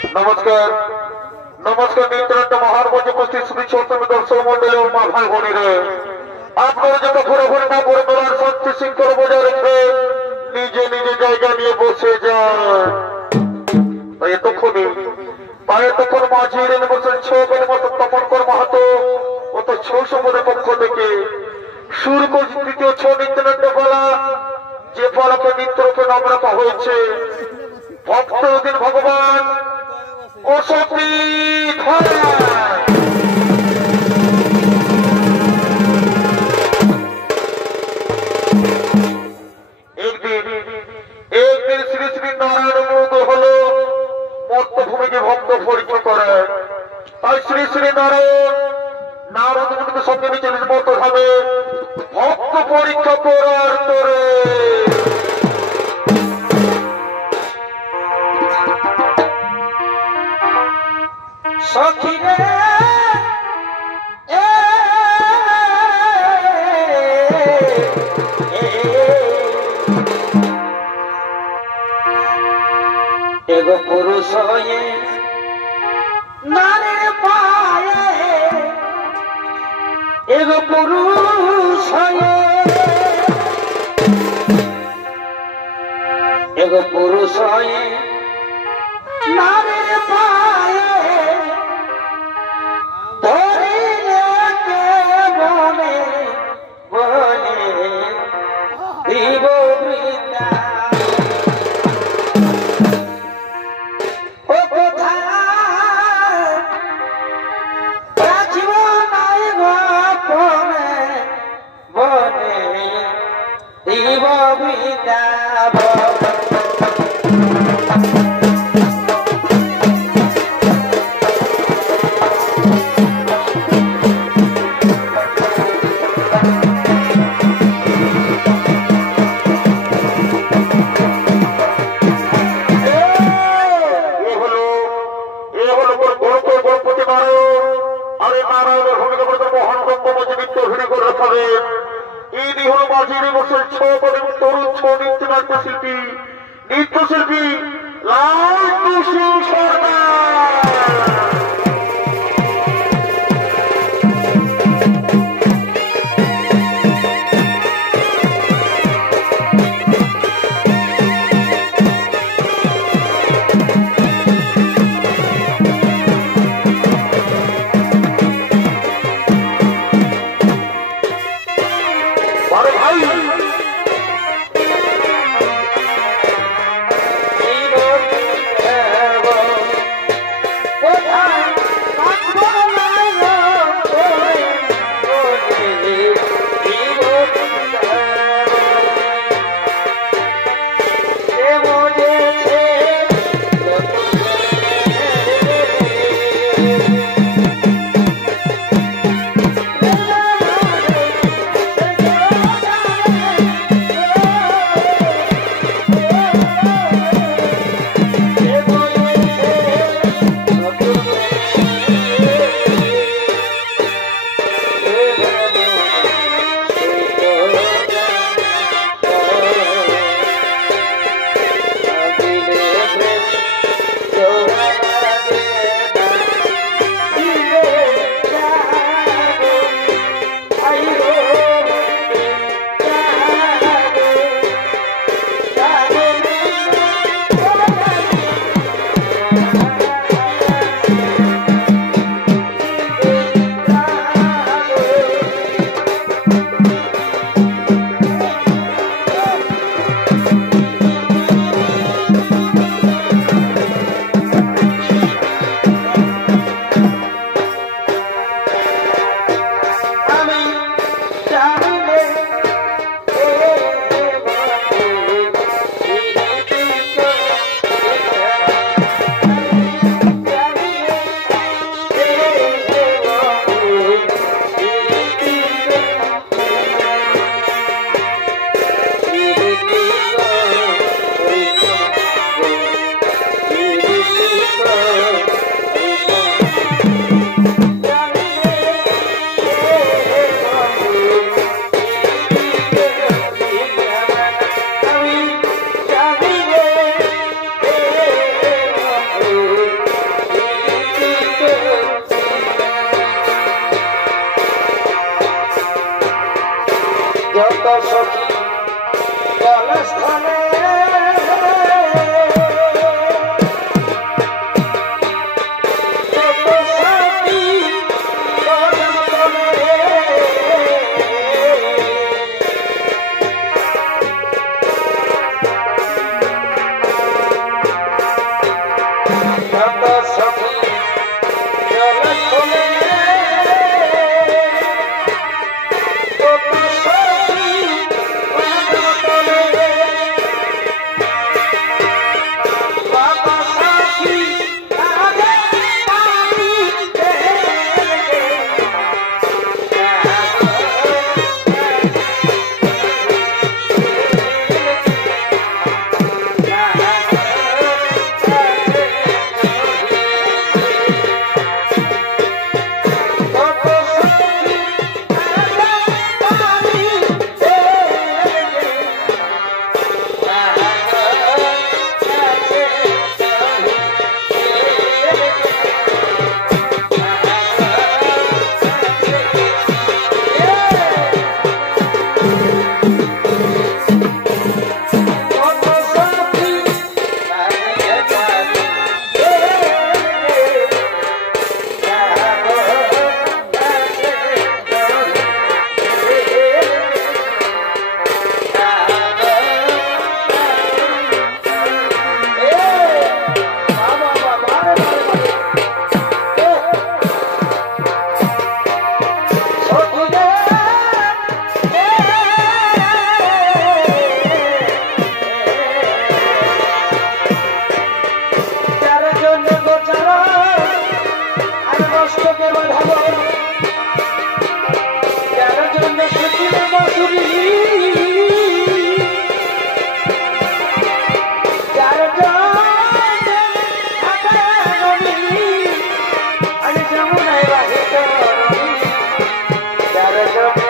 নমস্কার নমস্কার নিত্যনাট্য মহারমঞ্চে উপস্থিত শ্রী চৈতন্য দর্শক মন্ডলী ও মা ভাই বোনেরা, আপনারা যত ঘুরে ঘুরে না করে তোলার শান্তি শৃঙ্খলা বজায় রেখে নিজে নিজে জায়গা নিয়ে বসে যান। এতক্ষণ মাঝির বছর ছোকের মতো তপনকর মাহাতো ও তো ছৌ সম্পদের পক্ষ থেকে শুরু করছি তৃতীয় ছৌ নিত্যনাট্য পালা, যে পালাকে নিত্যরূপে নাম রাখা হয়েছে ভক্তদিন ভগবান ও সতী একদিন শ্রী শ্রী নারায়ণ মুখ হলো মর্তভূমিকে ভক্ত পরীক্ষা করে। তাই শ্রী শ্রী নারায়ণ নারদ মুনিকে সঙ্গে নিচে মত ভাবে ভক্ত পরীক্ষা করার তোরে সখিরে এগো পুরুষ হয়ে নারীর পায়ে, এগো পুরুষ হয়ে এগো পুরুষ হয়ে নারীর পায়ে ধরিলে কে বনে বনে দিব বৃন্দা। ও কোথায় রাখিব নাই গোপনে বনে দিব বৃন্দাবন। নৃত্যশিল্পী নৃত্যশিল্পী লালটু সিং সরকার। জন্য গোচার আর কষ্টকে বাধাবো যার জন্য সুচির বাসুরি যার জন্য আমি যমুনায় বাহিত যার জন্য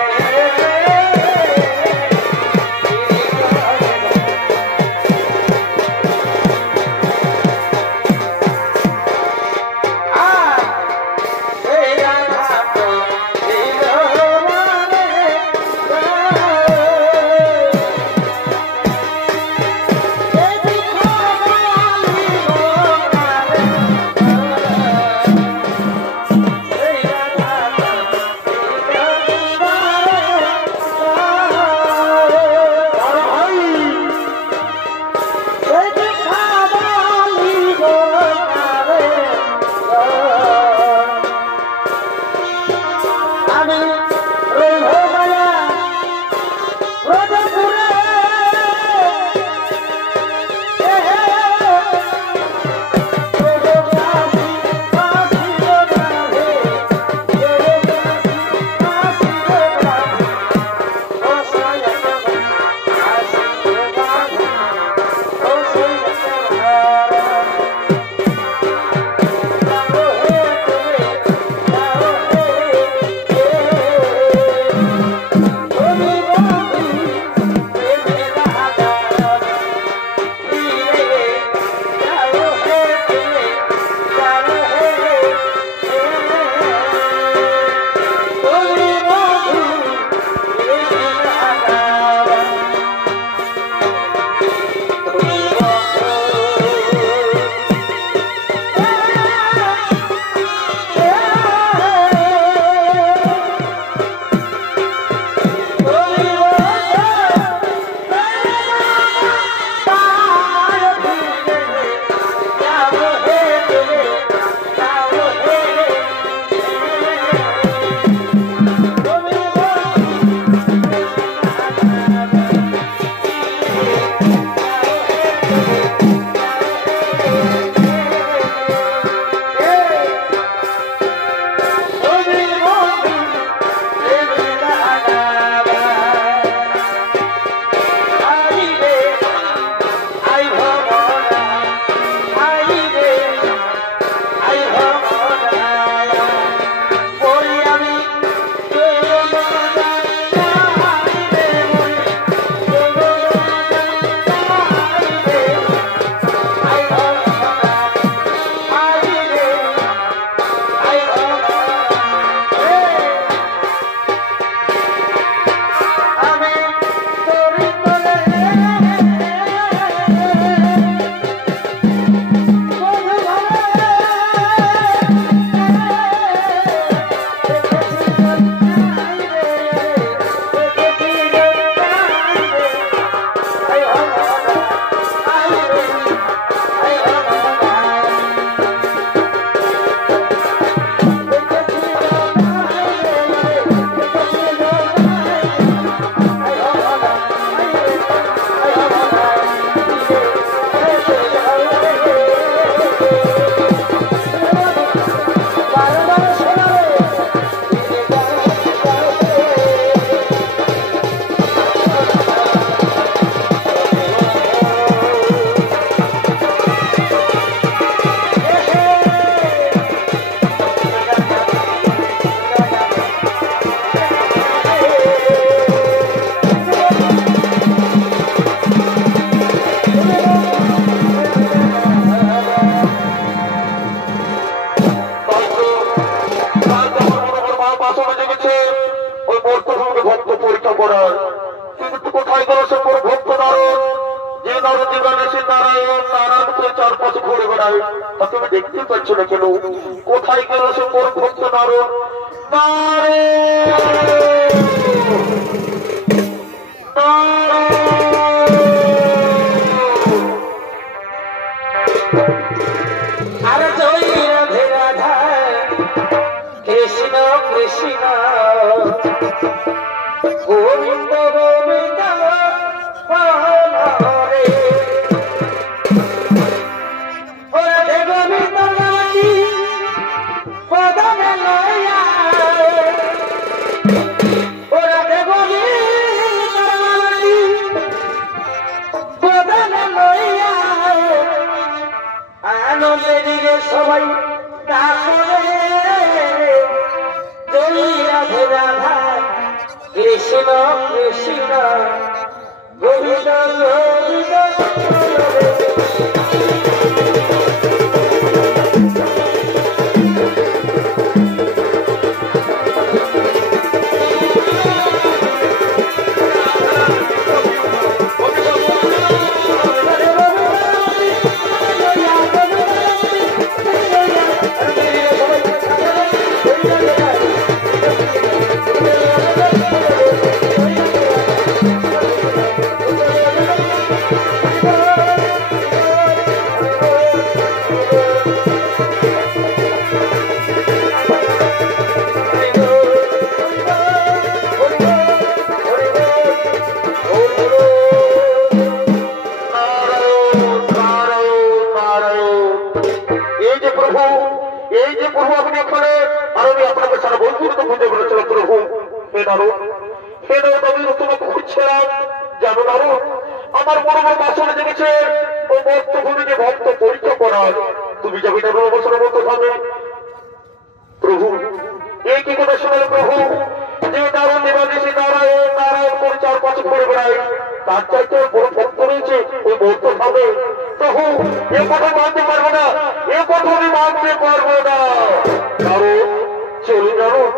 তুমি দেখতে পাচ্ছ না কেন? কোথায় গেল সে কোন ভক্ত নারদ? আর জয় রাধে রাধা কৃষ্ণ কৃষ্ণ গোবিন্দ গোবিন্দ হরে রাধে গোবিন্দ আনন্দে দিকে সবাই কাকরে জয় রাধে রাধা কৃষ্ণ কৃষ্ণ গোবিন্দ গোবিন্দ আমার বড় বড় বাসনে দেখেছে ও ভক্ত ভূমিকে ভক্ত পরীক্ষা করার তুমি যাবে না বছর মতো হবে প্রভু এই কি কথা শোনালে প্রভু যে দারুণ দেবাদেশী নারায়ণ নারায়ণ করে চার পাশে ঘুরে বেড়ায় তার চাইতে বড় ভক্ত রয়েছে ওই ভক্ত হবে প্রভু এ কথা মানতে পারবো না এ কথা আমি মানতে পারবো না কারণ চলুন দারুণ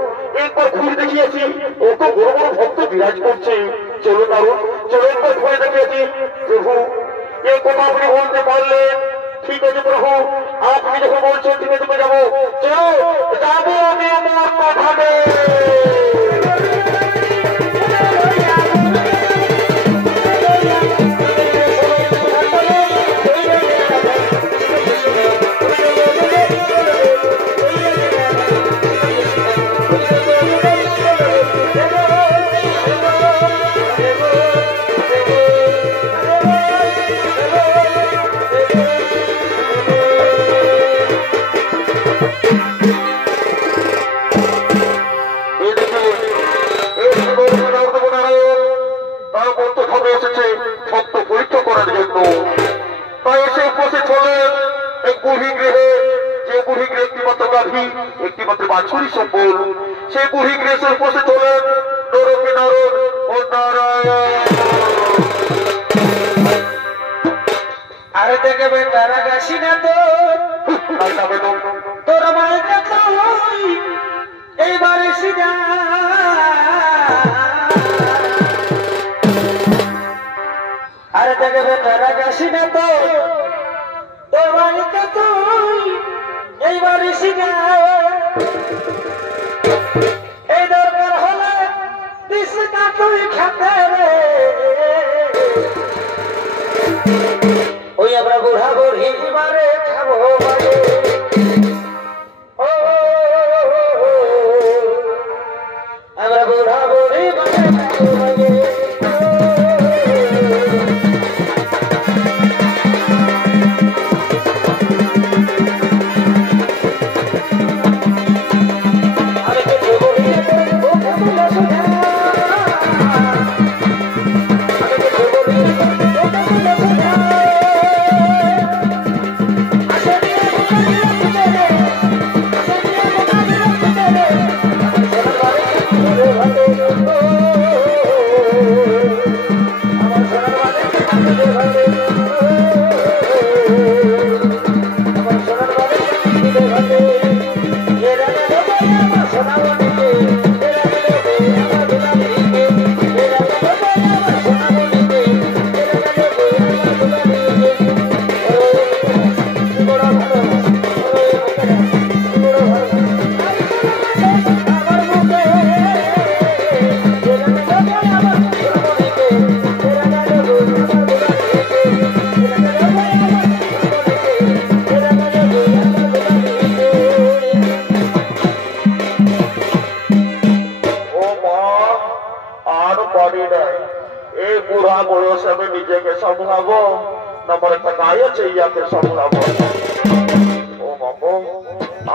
একবার ঘুরে দেখিয়েছি ও তো বড় বড় ভক্ত বিরাজ করছে চলুন দারুণ চলো একবার ঘুরে দেখিয়েছি প্রভু এই কথা আপনি বলতে পারলেন ঠিক আছে প্রভু আপনি যখন বলছেন ঠিক আছে যাবো চলো যাবো আমি আমার পাঠাবে একটিমাত্র বাছুরি সম্বল সেই বুড়ি গৃহে উপস্থিত হলেন নরকে নারদ ও নারায়ণ আরে দেখবে তারা গাছি না তোর মাইকা তুই এইবারে সিজা আরে দেখবে তারা গাছি না তোর মাইকা তুই এইবারে সিজা এই দরকার হলে দিশটা তুই খেতে রে ওই আমরা বুড়া বুড়ি মারে খাবো মারে ও আমরা বুড়া বুড়ি মারে খাবো মারে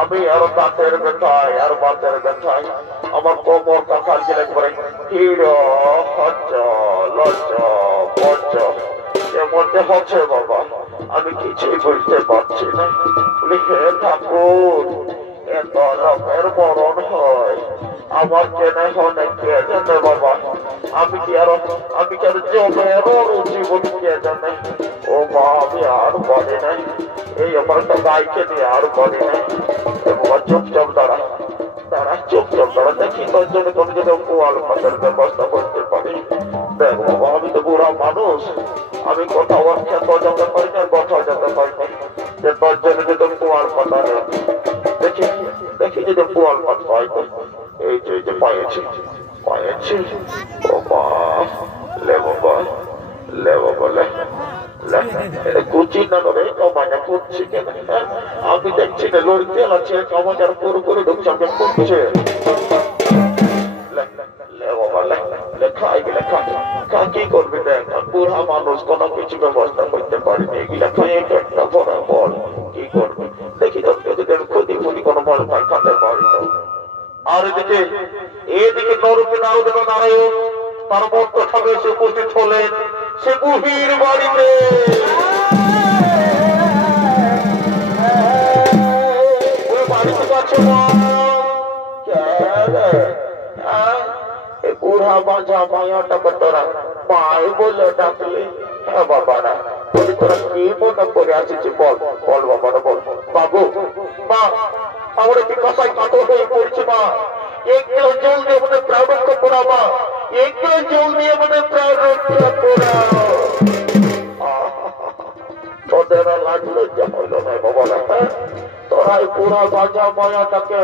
আমি আর দাঁতের ব্যথায় আর বাতের ব্যথায় আমার কোমর কাকার গেলে একবারে হিরো হচ্ছ লজ্জ পঞ্চ এর মধ্যে হচ্ছে বাবা আমি কিছুই বলতে পারছি না। বলি হে ঠাকুর, এত লোকের মরণ হয়, আমার জেনে হলে কে জানে বাবা। আমি কি আর জমেরও জীবন কে জানে। ও মা, আমি আর পারি নাই, এই আমার একটা গাইকে নিয়ে আর পারি নাই। বাবা চুপচাপ দাঁড়া, চুপচাপ দাঁড়া, দেখি তোর জন্য তোর যদি গোয়াল পাতার ব্যবস্থা করতে পারি। দেখ বাবা, আমি তো বুড়া মানুষ, আমি কোথাও খেতে যেতে পারি না, কোথাও যেতে পারি না। যে তোর জন্য যদি গোয়াল পাতা দেখি দেখি যদি গোয়াল পাত পাই। এই যে পাইছি ও মা, লে বাবা, লে বাবা, লে কুচি না করে কমাটা করছি কেন? আমি দেখছি না লড়তে আছে, কমাটার পুরো করে ঢুকছে, আমাকে করছে। কি করবি? দেখ বুড়া মানুষ, কোনো কিছু ব্যবস্থা করতে পারিনি, এগুলা খাই একটা বড় বল। কি করবি? দেখি তো যদি খুদি খুদি কোনো বল পাই খাতে পারি তো। আর এদিকে নরপিনাউদ্দিন নারায়ণ তার মত সবে এসে উপস্থিত হলেন সে বুহির বাড়িতে। বাড়িতে পাচ্ছ বুড়া বাজা মায়াটাকে তোরা মাই বলে ডাকলি? হ্যাঁ বাবা না, বলি তোরা কি মনে করে আসিস? বল বল বাবা, বল। বাবু, মা, আমরা কি কষাই কাতর হয়ে পড়ছি মা? এক গ্লাস জল দিয়ে আমাদের প্রাণ রক্ষা করা মা, এক গ্লাস জল দিয়ে আমাদের প্রাণ রক্ষা করা। তোদের লাগলো যা হইল না বাবা না, তোরাই পুরা বাজা মায়াটাকে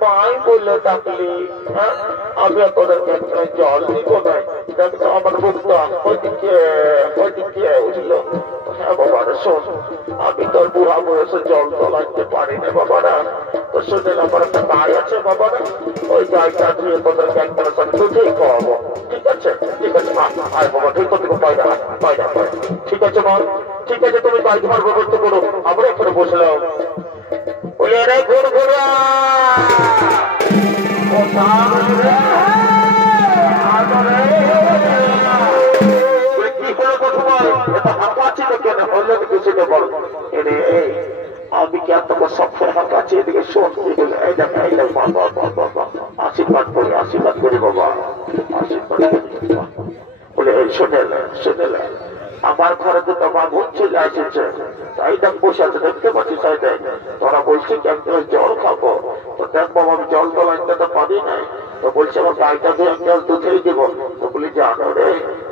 মাই বলে ডাকলি? হ্যাঁ, আমি তোদেরকে জল দিব না। দেখতো আমার বুকটা ওইদিকে উঠলো। হ্যাঁ বাবা রে, শোন, আমি তোর বুড়া বয়সে জল তোলাইতে পারি না বাবা না। তো শুনে আমার একটা গাই আছে বাবা না, ওই গাইটা দিয়ে তোদেরকে একবার দুধেই খাওয়াবো। ঠিক আছে? ঠিক আছে মা, আয় বাবা, ঠিক আছে, পায়না। ঠিক আছে মা, ঠিক আছে, তুমি গাই তোমার ব্যবস্থা করো, আমরা এখানে বসলাম। ওই রে ঘুরঘুরা আমি কি আপনাকে সবসময় হাঁকাচ্ছি? এদিকে শোন, আশীর্বাদ করি বাবা, আশীর্বাদ করি। বলে শুনে আমার ঘরে দুটো বাবুন চলে আসেছে, তাই দেখ বসে আছে, দেখতে পাচ্ছি সাইডে। তোরা বলছি কি আমি জল খাবো? তো দেখ বাবা, আমি জল তোলাইতে তো পারি নাই। তো বলছে আমার গাইটা দিয়ে আমি জল দুধেই দিব। তো বলি জানো রে,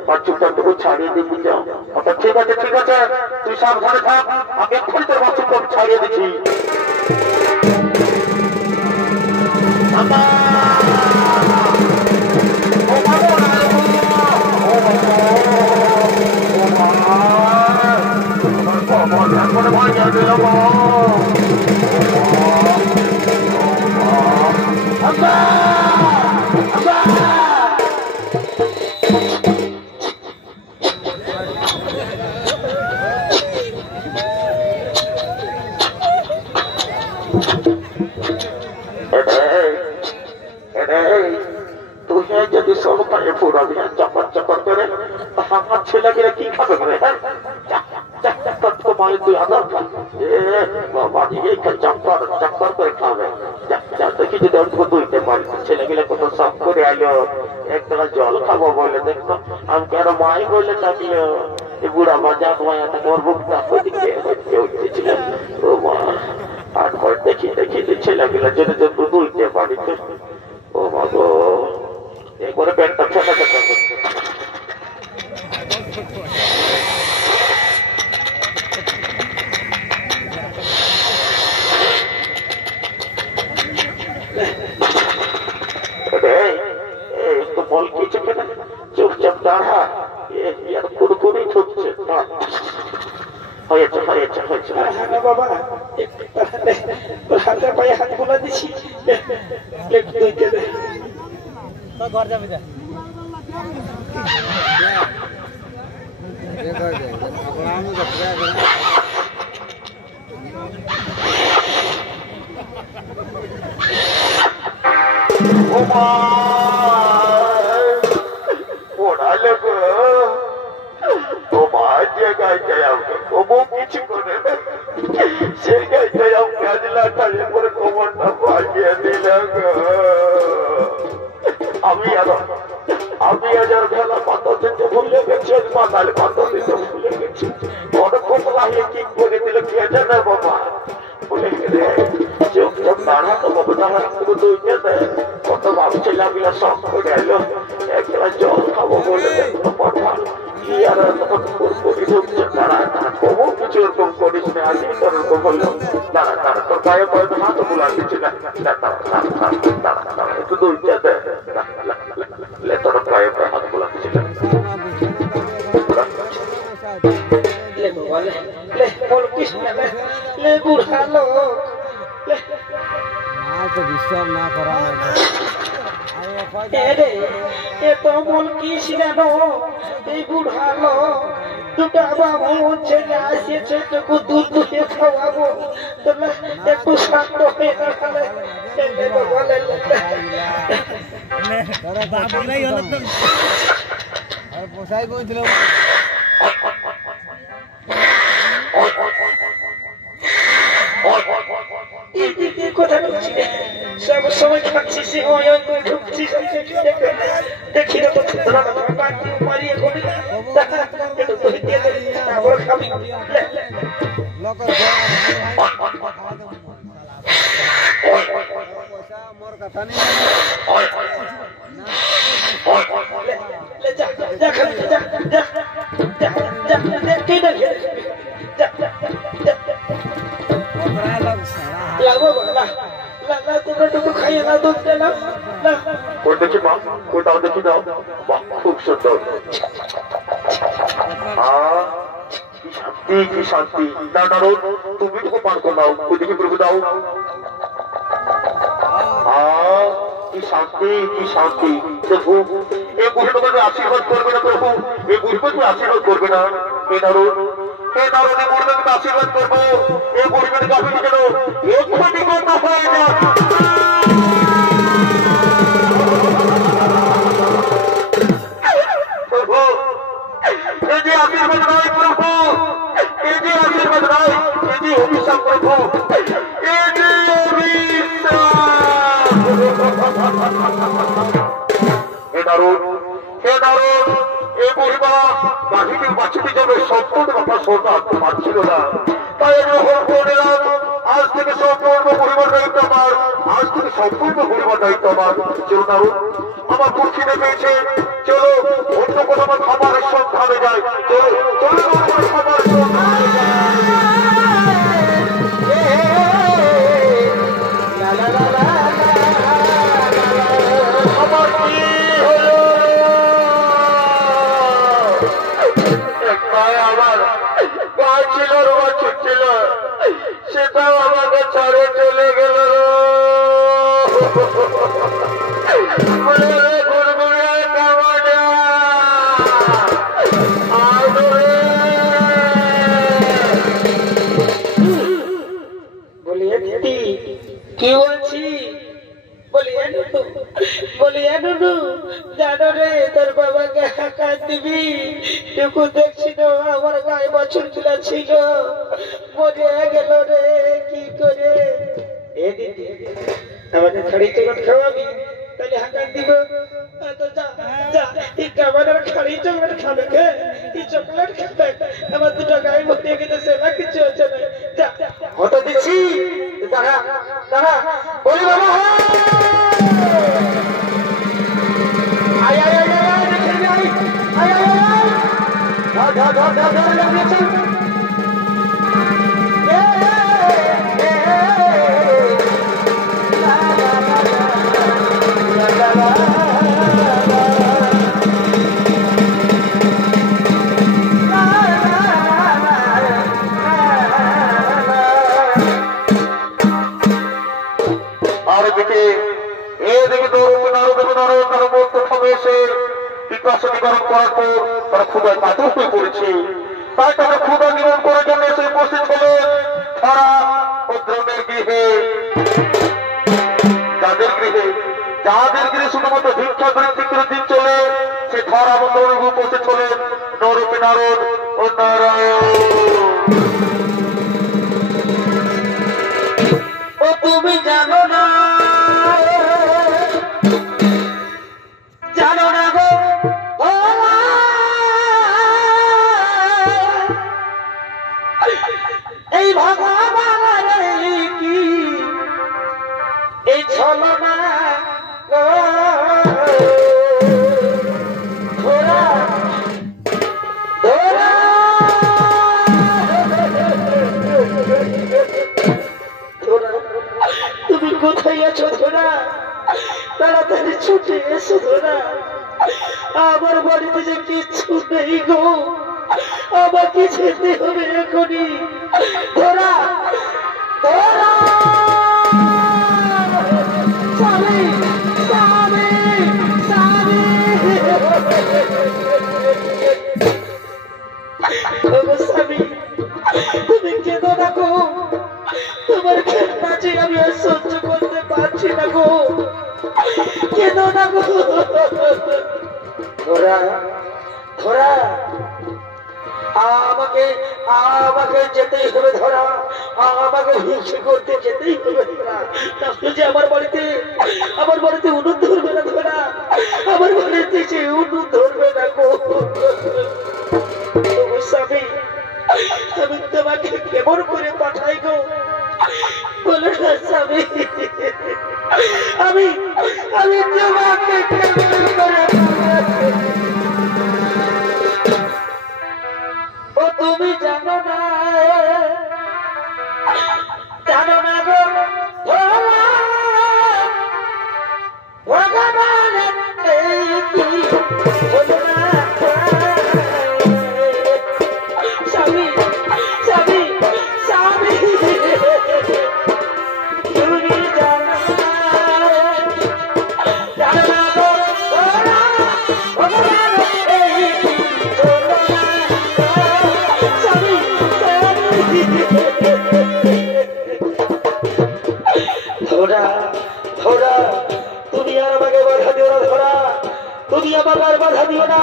বাচ্চুটাটুকু ছাড়িয়ে দিবি যাও। ঠিক আছে, তুই সাবধানে থাক, আমি এক্ষুনি তোর বাচ্চুটা ছাড়িয়ে দিচ্ছি। যদি সরকারে পুরা চকর করে আমার ছেলেকে কি খাবে? তুই আদর চক্কর করে খাবে। দেখি যদি অন্তত দুইতে পারি, ছেলেগুলো কত শখ করে আলো একটা জল খাবো বলে। দেখতো আমি কেন মাই বলে থাকলো বুড়া বাজা মায়া থাকে, ওর বুকটা উঠতেছিলেন। ও মা, তারপর দেখি ছেলেগুলো যদি দুইতে পারি। ও মা গো, একবারে পেটটা ছোটা ছোটা করছে। বল কিছু কেনা, চুপচাপ দাঁড়া, কুড়কুড়ি ঠুকছে। হয়েছে বাবা, হাতে পায়ে হাত বোনা দিছি, ঘর যাবে যা। ওরা লোক ও মা জায়গায় যায় ও বউ কিছু করে না সেই গাইতে কাজলাটা এরপরে কোমরটা পাঠিয়ে দিল আমি আজ আর খেলা পাতা দিতে ভুলে গেছি মাথায় পাতা দিতে ভুলে গেছি অনেকক্ষণ লাগিয়ে কি করে দিল কে জানে বাবা বলে গেলে চোখ চোখ দাঁড়া তো বাবা দাঁড়া থেকে দুইটা দেয় কত ভাবছিলাম ইয়া শখ করে এলো এক গ্লাস জল খাবো বলে দেখতো পাঠা কি আর তখন করি ঢুকছে দাঁড়া তবু কিছু ওরকম করিস না আজই তোর ওরকম বললো দাঁড়া তোর গায়ে পরে তো হাতও বুলা দিচ্ছি না দাঁড়া একটু দুইটা দেয় তোর গায়ে পরে হাত বুলা দিচ্ছি না বিশ্বাস না করা এই বুড়ালো দুটা বাবু ছেলে আসিয়েছে তোকে দুধ দুধে খাওয়াবো তোমরা একটু শান্ত হয়ে গেলে পোষাই করেছিল কোথা ঢুকছি সব সময় খাচ্ছিস ঢুকছিস দেখি না তো মারিয়ে করি খাবি মোর কথা নেই খুব সুন্দর কি শান্তি না নারদ তুমি তো পান করে দাও ওইদিকে প্রভু দাও কি শান্তি প্রভু এই বুড়ি তোমাকে আশীর্বাদ করবে না প্রভু এই বুড়ি তুমি আশীর্বাদ করবে না হে নারদ এই বুড়িকে আশীর্বাদ করবো এই বুড়িকে আপনি যেন এক্ষুনি কথা হয় না প্রভু এই যে আশীর্বাদ নয় প্রভু এই যে আশীর্বাদ নয় এই যে অভিশাপ প্রভু এই যে এই বুড়িমা বাঘিকে বাচ্চাটি যাবে সম্পূর্ণ কথা শোনা আসতে পারছিল না তাই আমি বললাম আজ থেকে সম্পূর্ণ পরিবার দায়িত্ব আমার আজ থেকে সম্পূর্ণ পরিবার দায়িত্ব আমার চলো নারুন আমার কুর্চি নেমেছে চলো অন্য কোনো আমার খাবারের সন্ধানে যায় চলো খাবারের সন্ধানে যায় সেটাও আমাকে ছাড়ে চলে গেল কি বলছি বলিয়া নুনু জানো রে তোর বাবাকে হাঁকা দিবি টুকু দেখছিল আমার গায়ে বছর তুলা ছিল মরে গেল রে কি করে আমাকে খাড়ি চকট খাওয়াবি তাহলে হাঁকা দিব খাড়ি চকলেট খাবে চকলেট খেতে আমার দুটো গায়ে মরিয়ে গেছে না কিছু হচ্ছে না হতে দিচ্ছি দাঁড়া বলি বাবা ক্ষুদায় কাতর হয়ে পড়েছে তাই তাকে ক্ষুদা নিরণ করার জন্য এসে উপস্থিত হলেন তারা ভদ্রমের গৃহে যাদের গৃহে শুধুমাত্র ভিক্ষা বৃত্তির দিন চলে সে ধরা বন্ধ উপস্থিত হলেন নরপে নারদ ও নারায়ণ চলো না গো ধরা ধরা ধরা তুমি কোথায় আছো ধরা তাড়াতাড়ি ছুটে এসো ধরা আমার বাড়িতে যে কিচ্ছু নেই গো আমাকে যেতে হবে এখনই ধরা ধরা স্বামী স্বামী স্বামী স্বামী তুমি কেঁদো না গো তোমার খেলনা যে আমি আর সহ্য করতে পারছি না গো কেঁদো না গো ধরা ধরা আমাকে আমাকে যেতেই হবে ধরা আমাকে হিংসে করতে যেতেই হবে ধরা তাহলে যে আমার বাড়িতে উনুন ধরবে না ধরা আমার বাড়িতে যে উনুন ধরবে না গো স্বামী আমি তোমাকে কেমন করে পাঠাই গো বলো না স্বামী আমি আমি তোমাকে কেমন করে ও তুমি জানো না গো ভগবানের কি বলো না স্বামী স্বামী স্বামী তুমি জানো না গো ধরা ধরা তুমি আর আমাকে বাধা দিও না ধরা তুমি আমাকে আর বাধা দিও না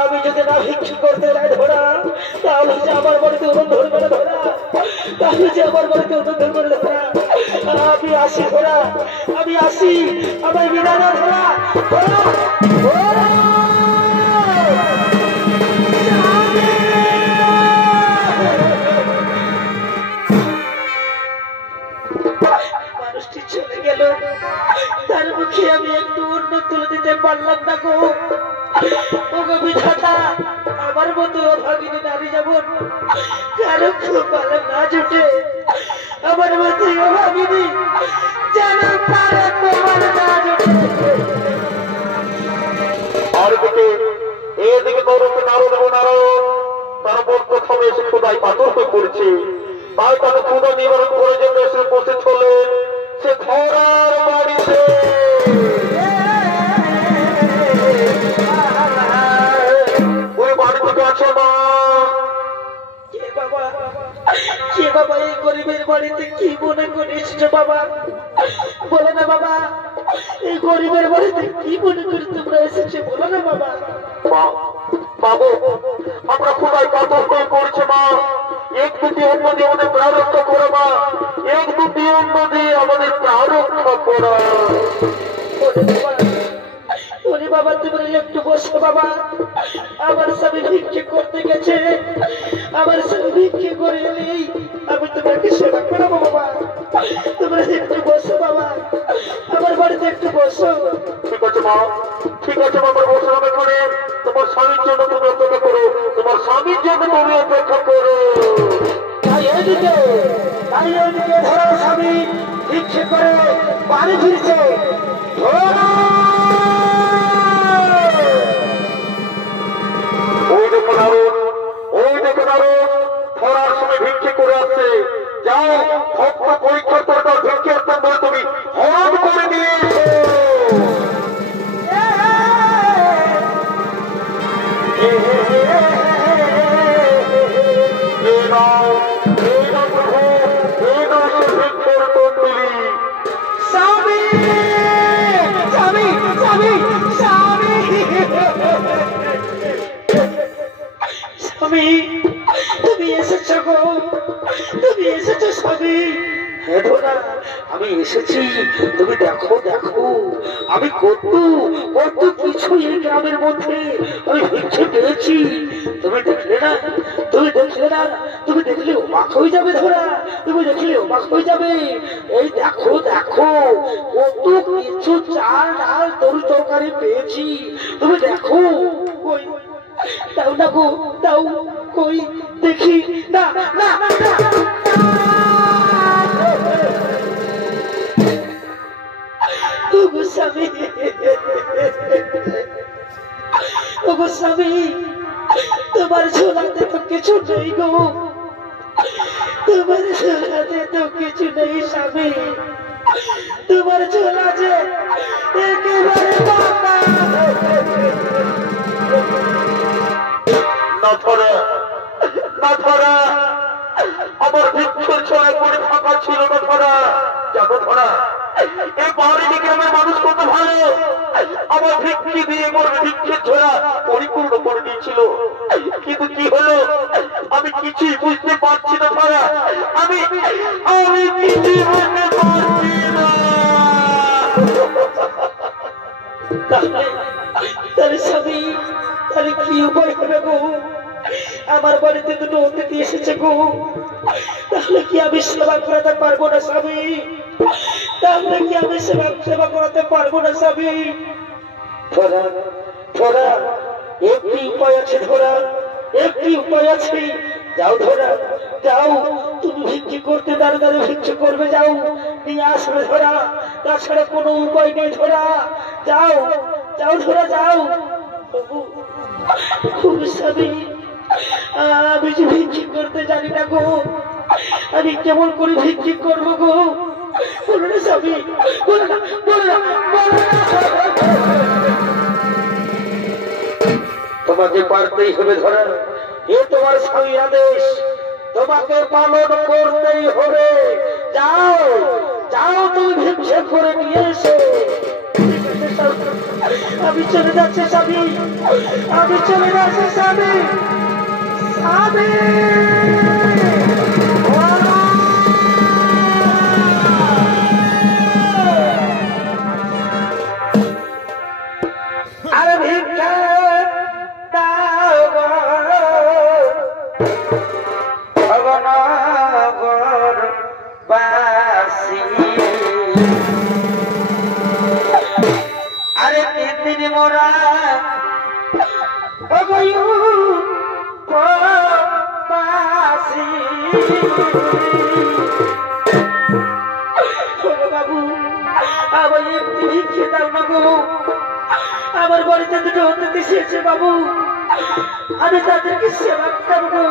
আমি যদি না ভিক্ষু করতে যাই ধরা তাহলে যে আমার বাড়িতে উনুন ধরবে না ধরা তাহলে যে আমার বাড়িতে উনুন ধরবে না ধরা আমি আসি ধরা আমি আসি আমায় বিনা না ধরা ধরা ধরা মানুষটি চলে গেল তার মুখে আমি একটু অন্য তুলে দিতে পারলাম না গো ও গো বিধাতা আমার মতো অভাগিনী নারী যেমন কারো কপালে না জুটে আমার মতো অভাগিনী যেন কারো কপালে না জুটে আর এদিকে তরফে নারদ তার বন্ধ ক্ষমে এসে খোদায় পাথর হয়ে পড়ছে তাই তাকে ক্ষুদা নিবারণ করে জন্য এসে বসে চলেন সে ধরার বাড়িতে ওই বাড়ি থেকে আছে না কে বাবা এই গরিবের বাড়িতে কি মনে করে এসেছো বাবা বলো না বাবা এই গরিবের বাড়িতে কি মনে করে তোমরা এসেছো বলো না বাবা বাবু আমরা খোদায় পাথর হয়ে পড়ছে মা এক দুটি অন্য দিয়ে আমাদের প্রাণ রক্ষা করো মা এক দুটি অন্য দিয়ে আমাদের প্রাণ রক্ষা করো ওরে বাবা তুমি একটু বসো বাবা আমার স্বামী ভিক্ষে করতে গেছে আমার স্বামী ভিক্ষে করে এলেই আমি তোমাকে সেবা করাবো বাবা তোমরা একটু বসো বাবা আমার বাড়িতে একটু বসো ঠিক আছে মা ঠিক আছে বাবা বসে হবে করে তোমার স্বামীর জন্য তুমি অপেক্ষা করো তোমার স্বামীর জন্য তুমি অপেক্ষা করো তাই ওইদিকে ধরো স্বামী ভিক্ষে করে বাড়ি ফিরছে ওই দেখুন ধরার সময় ভিক্ষে করে আসছে যাও ভক্ত পরীক্ষা করে ভিক্ষে আসতাম বলে তুমি হরণ করে নিয়েছো তুমি এসেছো গো তুমি এসেছো স্বামী হ্যাঁ ধরা আমি এসেছি, তুমি দেখো দেখো আমি কত কত কিছু এই গ্রামের মধ্যে আমি ভিক্ষে পেয়েছি। তুমি দেখলে না, তুমি দেখলে না, তুমি দেখলে অবাক হয়ে যাবে ধরা, তুমি দেখলে অবাক হয়ে যাবে। এই দেখো দেখো কত কিছু চাল ডাল তরু তরকারি পেয়েছি, তুমি দেখো। কই দাও না গো, দাও, কই দেখি। না না না স্বামী, ওগো স্বামী, তোমার ঝোলাতে তো কিছু নেই গো, তোমার ঝোলাতে তো কিছু নেই স্বামী, তোমার ঝোলা যে একেবারে আমার ভিক্ষের ছড়ায় পড়ে ফাঁকা ছিল না ধরা। যাবো ধরা, এই পাহাড়ি গ্রামের মানুষ কত ভালো, আমার ভিক্ষি দিয়ে করবে ভিক্ষের ঝোলা পরিপূর্ণ করে দিয়েছিল। কিন্তু কি হলো আমি কিছুই বুঝতে পারছি না ধরা, আমি আমি কিছুই বুঝতে পারছি না। তাহলে স্বামী, তাহলে কি উপায় হবে গো? আমার বাড়িতে দুটো অতিথি এসেছে গো, তাহলে কি আমি সেবা করাতে পারবো না স্বামী? তাহলে কি আমি সেবা করাতে পারবো না স্বামী? ধরা ধরা একটি উপায় আছে, ধরা একটি উপায় আছে। যাও ধরা যাও, তুমি ভিক্ষে করতে দাঁড়ে দাঁড়ে ভিক্ষে করবে, যাও নিয়ে আসবে ধরা, তাছাড়া কোনো উপায় নেই ধরা। যাও যাও ধরা যাও। স্বামী, আমি যে ভিক্ষে করতে জানি না গো, আমি কেমন করে ভিক্ষে করবো গো? বলো না স্বামী, বলো না, বলো না, বলো না। তোমাকে পারতেই হবে ধরা, এ তোমার স্বামীর আদেশ, তোমাকে পালন করতেই হবে। যাও যাও, তুমি ভিক্ষে করে নিয়ে এসো। আমি চলে যাচ্ছি স্বামী, আমি চলে যাচ্ছি স্বামী, স্বামী। আরে ভিক্ষা দাও গো, ভগনগর বাসী। আরে তিন মোরা বাবু, আমার একটু ভিক্ষে দাও না গো, আমার বাড়িতে দুটো অতিথি এসেছে বাবু, আমি তাদেরকে সেবা করবো,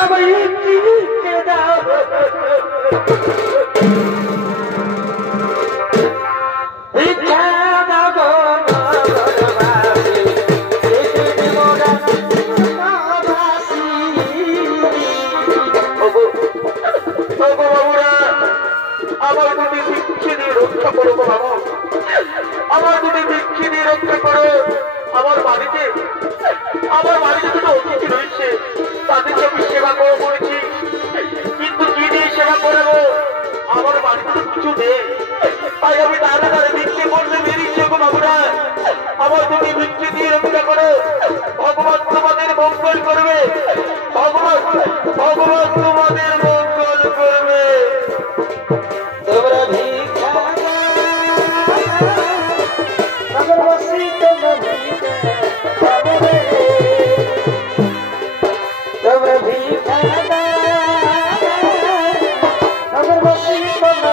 আমার একটু ভিক্ষে দাও। ভিক্ষা দাও গো, আমার দুটি ভিক্ষে দিয়ে রক্ষা করো বাবু, আমার দুটি ভিক্ষে দিয়ে রক্ষা করো। আমার বাড়িতে দুটো অতিথি রয়েছে, তাদেরকে আমি সেবা করেছি, কিন্তু কি দিয়ে সেবা করাবো? আমার বাড়িতে তো কিছু নেই, তাই আমি দাঁড়া দাঁড়ে ভিক্ষে করতে বেরিয়েছি গো বাবুরা। আমার দুটি ভিক্ষে দিয়ে রক্ষা করো, ভগবান তোমাদের মঙ্গল করবে, ভগবান ভগবান তোমাদের মঙ্গল করবে। তোমরা ভিক্ষা নগরবাসী, তোমরা তোমরা ভিক্ষা নগরবাসী, তোমরা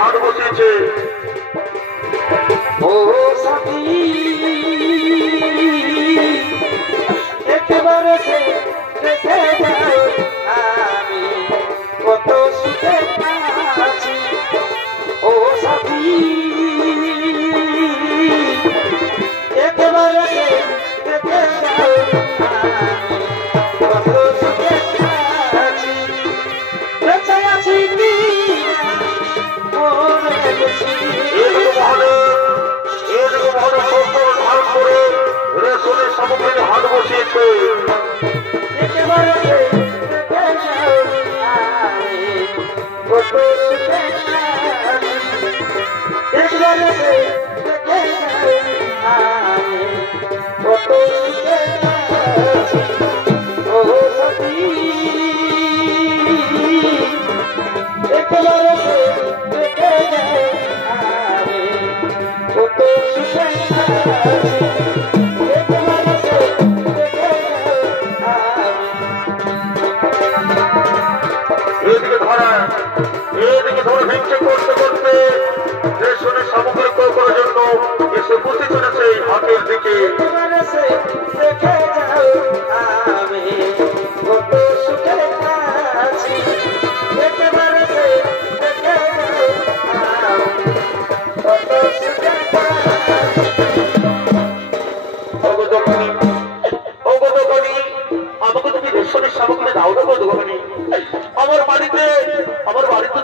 হাট বসেছে। ও সাথী বলছে এদিকে ধরে হিংসে করতে করতে রেশনের সামগ্রী ক্রয় করার জন্য এসে বসে চলেছে হাটের দিকে। আমাকে তুমি রেশনের সামগ্রী দাও না বলো দোকানি। আমার বাড়িতে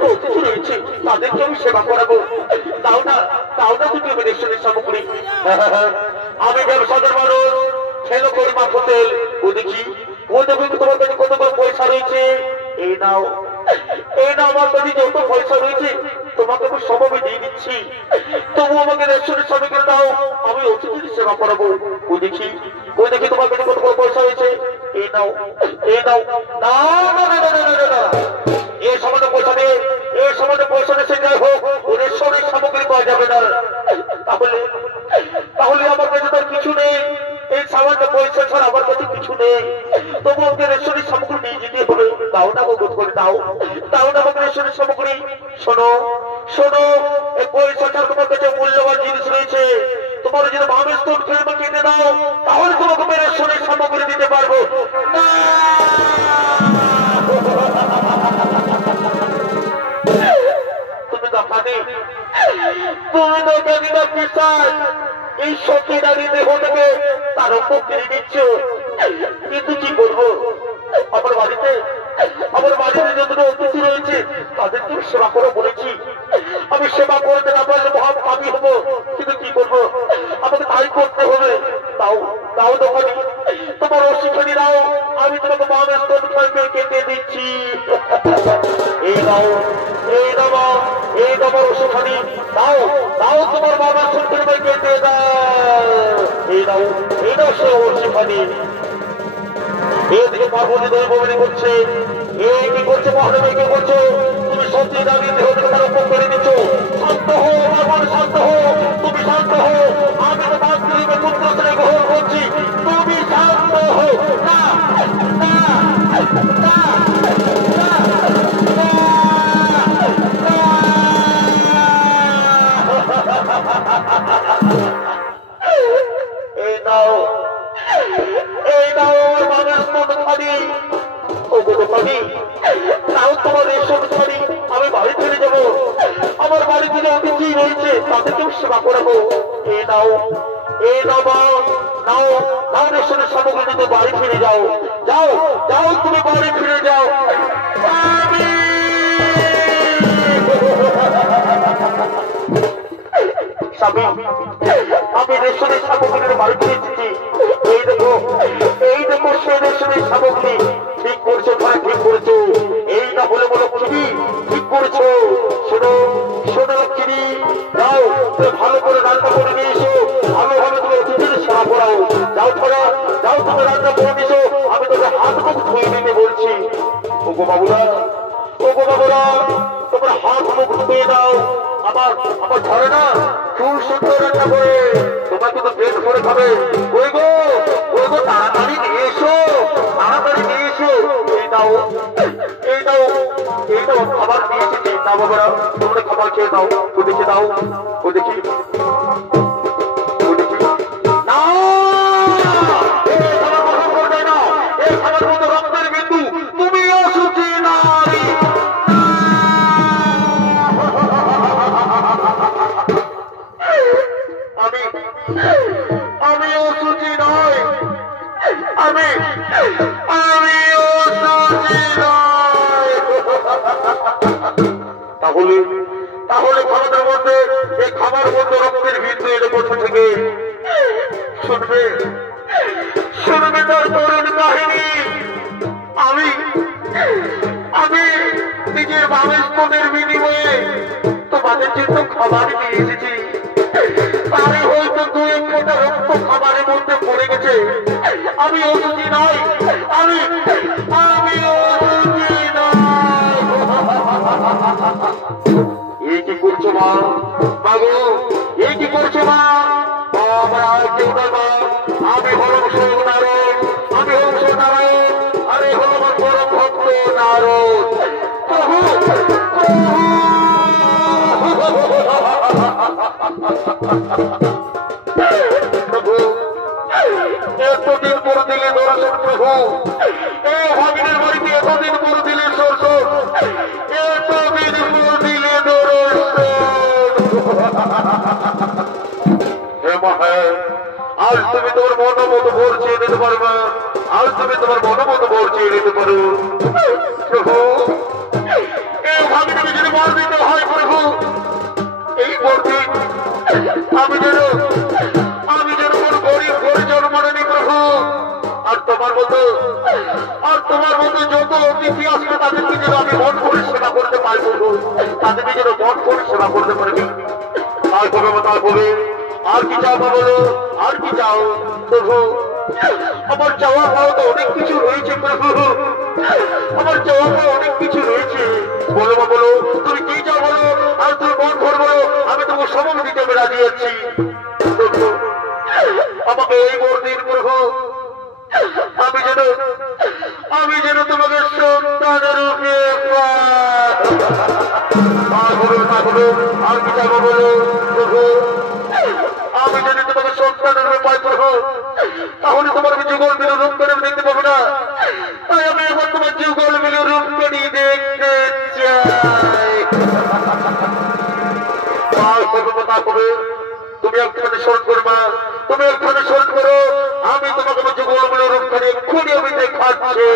তো অতিথি রয়েছে, তাদেরকে আমি সেবা করাবো। দাও না তুমি আমি রেশনের সামগ্রী। আমি ব্যবসাদের মানুষ, খেলো করি মাফতেল। ও দেখি তোমার কাছে কতগুলো পয়সা রয়েছে। এই নাও আমার কাছে যত পয়সা রয়েছে তোমাকে আমি সবাবে দিয়ে দিচ্ছি। তবু আমাকে রেশনের সামগ্রী দাও, আমি অতিথির সেবা করাবো। ও দেখি তোমার কাছে কতগুলো পয়সা রয়েছে। এই নাও না এই সামান্য পয়সা দিয়ে সে যাই হোক রেশনের সামগ্রী পাওয়া যাবে না। তাহলে আমার কাছে তার কিছু নেই, এই সামান্য পয়সা ছাড়া আমার কাছে কিছু নেই। তবু আমাকে রেশনের সামগ্রী নিয়ে যেতে হবে। দাও না বোধ করে দাও না আমাকে রেশনের সামগ্রী। শোনো এই পয়সা ছাড়া তোমার কাছে মূল্যবান জিনিস রয়েছে। তোমার যদি ভাবে স্তর ফিল্ম কিনে দাও তাহলে তোমাকে রেশনের সামগ্রী দিতে পারবো না। তুমি দোকানি না পিসাচ, এই সতীদারি দেহ থেকে তার উপর কিনে দিচ্ছ। কিন্তু কি করবো, আমার বাড়িতে যতটা অতিথি রয়েছে তাদেরকে সেবা করে বলেছি। আমি সেবা করতে না পারলে মহা পাপী হবো, কিন্তু কি করবো, আমাকে তাই করতে হবে। দাও দোকানি, তোমার অশিখানি দাও, আমি তোমাকে বামের স্তন ফাইভে কেটে দিচ্ছি। এই দাও অশিখানি দাও, তোমার বামের স্তন ফাইভে কেটে দাও। এই দাও সে অশিখানি। এদিকে পার্বতী দৈবনী করছে, কি করছে মহাদেবী, কি করছো তুমি? সত্যি দাবি দেহ থেকে তার উপর করে দিচ্ছ। শান্ত হো আমার, শান্ত হো, তুমি শান্ত হো। আমি তো মাতৃ পুত্র ছেলে গ্রহণ করছি, তুমি শান্ত হো। এই নাও আমার বাবার স্তন খালি। তাও তোমার রেশন করি, আমি বাড়ি ফিরে যাবো। আমার বাড়িতে যে অতিথি রয়েছে তাদেরকেও সেবা করাবো। নাও রেশনের সামগ্রী নিতে বাড়ি ফিরে যাও। তুমি বাড়ি ফিরে যাও। আমি রেশনের সামগ্রী বাড়ি ফিরে এসেছি। এই দেখো সে রেশনের সামগ্রী। ঠিক করছো ভাই, ঠিক করছো। এই না হলে বলো লক্ষ্মী, ঠিক করছো। শোনো লক্ষ্মী, যাও ভালো করে রান্না করে নিয়ে এসো। ভালোভাবে তুমি অতিথির সেবা করাও। যাও তুমি রান্না করে নিয়েছো, আমি তোকে হাত মুখ ধুয়ে দিতে বলছি। ওগো বাবুরা, তোমরা হাত মুখ ধুয়ে দাও। আমার ঘরে না খুব সুন্দর রান্না করে, তোমার কিন্তু পেট ভরে খাবে। ওই গো তাড়াতাড়ি নিয়ে এসো। এই দাও খাবার নিয়ে এসেছি। না বাবারা, তোমরা খাবার খেয়ে দাও। ও দেখি তাহলে খাবারের মধ্যে এই খাবার মধ্যে রক্তের ভিতরে কোথা থেকে শুনবে তার করুণ কাহিনী। আমি আমি নিজের বাবার স্তনের বিনিময়ে তোমাদের জন্য খাবার নিয়ে এসেছি। তারে হয়তো দু এক ফোঁটা রক্ত খাবারের মধ্যে পড়ে গেছে। আমি অসুখী নই, আমি আমি অসুখী নই। এই কি করছো মা? বাবু এই কি করছো মা? আমার আর কেউ নয় মা, আমি হলাম সত্যনারায়ণ, আমি হলাম সত্যনারায়ণ, আমি হলাম আমার পরম ভক্ত নারদ। প্রভু প্রভু এতদিন পরে দিলে দর্শন, প্রভু এ ভাগিনের বাড়িতে এতদিন পরে দিলে দর্শন, এতদিন পরে দিলে দর্শন। হে মা, আজ তুমি তোমার মনোমতো ভোর চেয়ে নিতে পারবে, আজ তুমি তোমার মনোমতো ভোর চেয়ে নিতে পারো। প্রভু এই ভাগিনকে যদি বর দিতে হয় প্রভু, এই বরদিন আমি যেন কোনো গরিব ঘরে জন্ম নেই প্রভু। আর তোমার মতো যত অতিথি আসবে তাদেরকে যেন আমি মন করে সেবা করতে পারি প্রভু, তাদেরকে যেন মন করে সেবা করতে পারবি। তার হবে তার হবে। আর কি চাও বলো, আর কি চাও প্রভু? আমার চাওয়া পাওয়া তো অনেক কিছু রয়েছে প্রভু, আমার চাওয়া পাওয়া অনেক কিছু রয়েছে। বলো মা বলো, তুমি কি চাও বলো, আর তুমি মন ভর বলো, আমি তোমার সময় দিতে আমি রাজি আছি। প্রভু আমাকে এই বরদিন প্রভু, আমি যেন তোমাকে সন্তানের রূপে আর কি চাবো বলো প্রভু? আমি যদি তোমাকে সন্তানের রূপে পাই প্রভু, তাহলে তোমার আমি যুগল মিলে রূপ করে দেখতে পাবো না। তাই আমি এবার তোমার যুগল মিলে রূপ করে দেখতে চাই। তুমি একখানে স্মরণ করবা, তুমি একখানে স্মরণ করো, আমি তোমাকে যুগল মিলে রূপ করে এক্ষুনি আমি দেখাচ্ছি।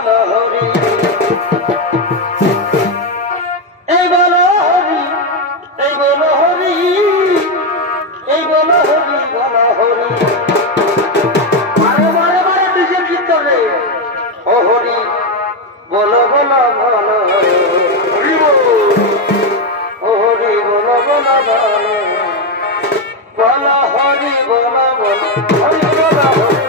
বলো হরি এই বলো হরি এই বলো হরি এই বলো হরি বলো হরি বারে বারে বারে নিজের কীর্তন রে ও হরি বলো বলো বলো হরি ও হরি বলো বলো বলো বলো হরি বলো বলো হরি বলো হরি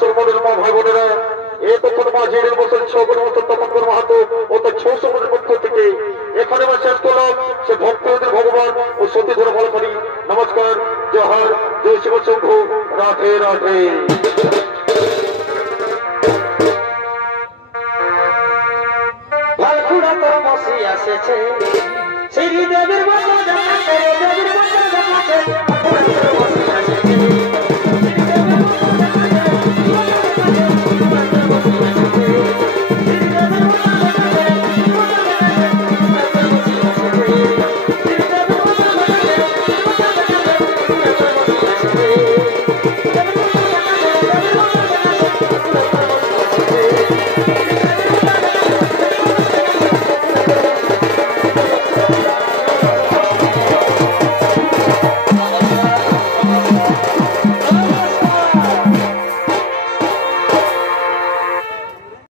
মুসলমানের মা ভাই বোনেরা, এতক্ষণ মাঝির বছর 6 বছর তপন মাহাতো ও তার 600 পক্ষ থেকে এখানে আমরা শেষ করলাম। সে ভক্তদের ভগবান ও সতী ধরে ফল করি। নমস্কার, জোহার, জয় শিব শম্ভু, রাধে রাধে।